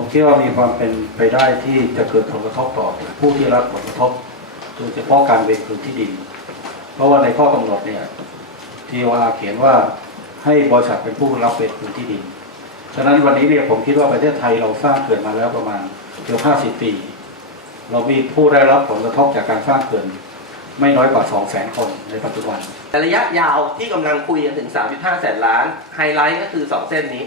ผมคิดว่ามีความเป็นไปได้ที่จะเกิดผลกระทบต่อผู้ที่รับผลกระทบโดยเฉพาะการเวรคืนที่ดิน เพราะว่าในข้อกำหนดเนี่ยทีวาเขียนว่าให้บริษัทเป็นผู้รับเวรคืนที่ดิน ฉะนั้นวันนี้เนี่ยผมคิดว่าประเทศไทยเราสร้างเขื่อนมาแล้วประมาณเกือบ50ปี เรามีผู้ได้รับผลกระทบจากการสร้างเขื่อนไม่น้อยกว่า 2 0 0 0 0 0 คนในปัจจุบันแต่ระยะยาวที่กำลังคุยกันถึง 35 แสนล้าน ไฮไลท์ก็คือ 2 เส้นนี้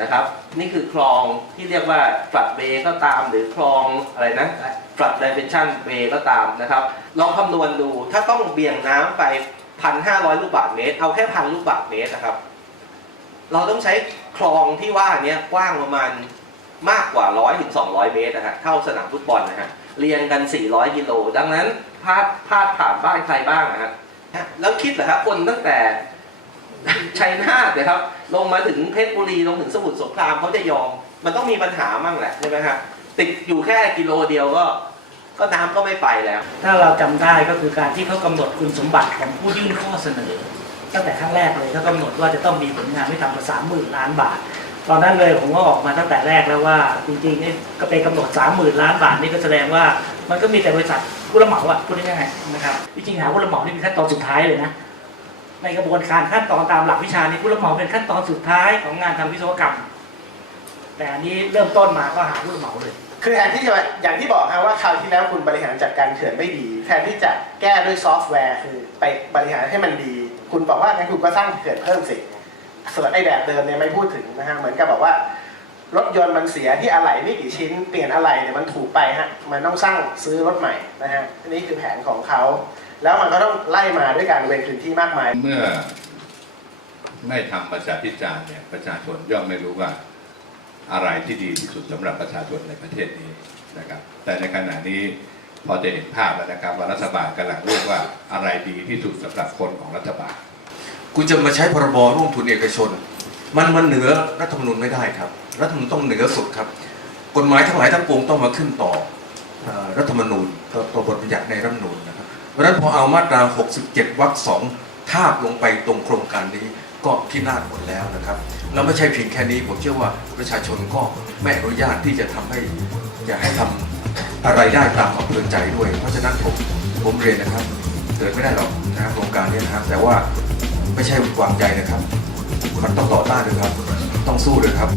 นะครับ นี่คือคลองที่เรียกว่าฟลัดเวก็ตามหรือคลองอะไรนะฟลัดดิเ n ชั่นเวก็ตามนะครับ ลองคำนวณดูถ้าต้องเบี่ยงน้ำไป 1,500 ลูกบาศก์เมตร เอาแค่พันลูกบาศก์เมตรนะครับ เราต้องใช้คลองที่ว่าเนี้ยกว้างประมาณมากกว่า 100ถึง200 เมตรนะฮะเท่าสนามฟุตบอลนะฮะเรียงกัน 400 กิโล ดังนั้นพาดพาดผ่านบ้านใครบ้างนะฮะแล้วคิดเหรอครับคนตั้งแต่ ชัยนาทนะครับ ลงมาถึงเพชรบุรีลงถึงสมุทรสงครามเขาจะยอม มันต้องมีปัญหามั่งแหละใช่ไหมครับติดอยู่แค่กิโลเดียวก็ ก็น้ำก็ไม่ไปแล้ว ถ้าเราจำได้ก็คือการที่เขากำหนดคุณสมบัติของผู้ยื่นข้อเสนอ ตั้งแต่ครั้งแรกเลยเขากำหนดว่าจะต้องมีผลงานไม่ต่ำกว่าสามหมื่นล้านบาท ตอนนั้นเลยผมก็ออกมาตั้งแต่แรกแล้วว่า จริงๆนี่ก็ไปกำหนดสามหมื่นล้านบาทนี่ก็แสดงว่ามันก็มีแต่บริษัทผู้รับเหมาอะพูดง่ายๆนะครับจริงๆหาผู้รับเหมานี่เป็นขั้นตอนสุดท้ายเลยนะ ในกระบวนการขั้นตอนตามหลักวิชานี่ผู้รับเหมาเป็นขั้นตอนสุดท้ายของงานทำวิศวกรรม แต่อันนี้เริ่มต้นมาก็หาผู้รับเหมาเลย คือแทนที่จะอย่างที่บอกครับว่าคราวที่แล้วคุณบริหารจัดการเขื่อนไม่ดีแทนที่จะแก้ด้วยซอฟต์แวร์คือไปบริหารให้มันดี คุณบอกว่างั้นคุณก็สร้างเขื่อนเพิ่มสิส่วนไอ้แบบเดิมเนี่ยไม่พูดถึงนะฮะเหมือนกับบอกว่ารถยนต์มันเสียที่อะไหล่ไม่กี่ชิ้น เปลี่ยนอะไหล่เนี่ยมันถูกไปฮะมันต้องสร้างซื้อรถใหม่นะฮะอันนี้คือแผนของเขา แล้วมันก็ต้องไล่มาด้วยการเว้นพื้นที่มากมาย เมื่อไม่ทำประชาพิจารณ์เนี่ยประชาชนย่อมไม่รู้ว่าอะไรที่ดีที่สุดสำหรับประชาชนในประเทศนี้นะครับ แต่ในขณะนี้พอจะเห็นภาพแล้วนะครับว่ารัฐบาลกำลังเลือกว่าอะไรดีที่สุดสำหรับคนของรัฐบาล คุณจะมาใช้พรบร่วมทุนเอกชน มันมันเหนือรัฐธรรมนูญไม่ได้ครับ รัฐธรรมนูญต้องเหนือสุดครับ กฎหมายทั้งหลายทั้งปวงต้องมาขึ้นต่อเอ่อรัฐธรรมนูญต่อต่อบทบัญญัติในรัฐธรรมนูญนะครับ เพราะฉะนั้นพอเอามาตรา 67 วรรคสองทาบลงไปตรงโครงการนี้ก็พินาศหมดแล้วนะครับ แล้วไม่ใช่เพียงแค่นี้ ผมเชื่อว่าประชาชนก็ไม่อนุญาตที่จะทำให้จะให้ทำอะไรได้ตามอำเภอใจด้วย เพราะฉะนั้นผมผมเรียนนะครับเกิดไม่ได้หรอกนะครับโครงการนี้นะครับ แต่ว่าไม่ใช่วางใจนะครับ มันต้องต่อต้านด้วยครับ ต้องสู้ด้วยครับ